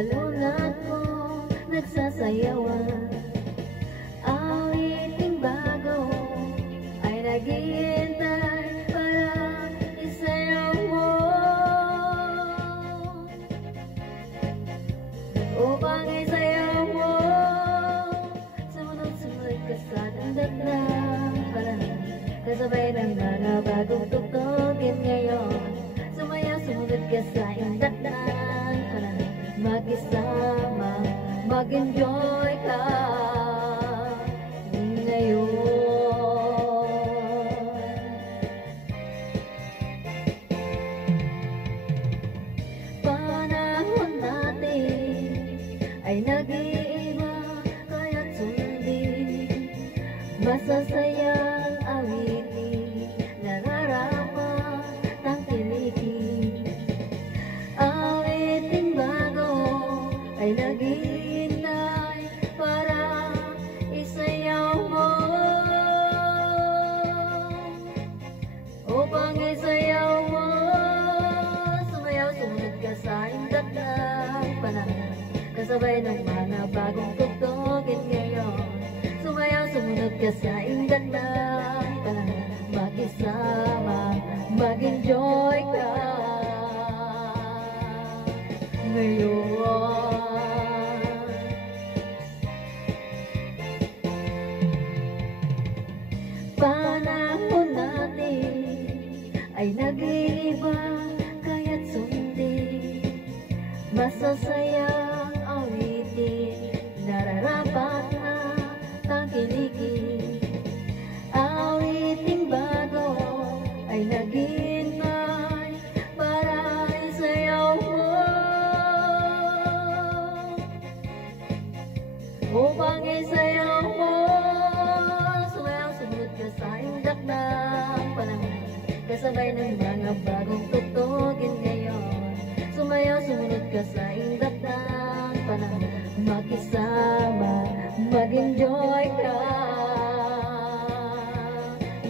Nalunod ko, nagsasayawan. Awiting bago ay naghihintay para isayaw mo, upang isayaw mo. Sumunod-sunod ka sa tandad ng panahon, kasabay ng mga bagong tugtugin ngayon. Sumayaw-sumunod ka sa indak ng panahon, mag-isama, mag-enjoy ka ngayon. Panahon natin ay nag-iiba, kaya't sundin masasayang awitin, nararapat ang kiligin. Awiting bago ay naghihintay para isayaw mo, upang isayaw mo. Sumayaw-sumunod ka sa indak ng panahon, kasabay ng mga bagong tugtugin ngayon. Sumayaw-sumunod ka sa indak ng panahon, mag-isama, mag-enjoy ka ngayon. Panahon natin ay nag-iiba, kaya't sundin masasayang awitin, nararapat na tangkilikin. Awiting bago ay naghihintay para isayaw mo, upang isayaw mo. Sumayaw-sunod ka sa indak ng panahon, kasabay ng mga bagong tugtugin ngayon. Sumayaw-sumunod ka sa indak ng panahon, mag-isama, mag-enjoy ka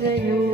ngayon.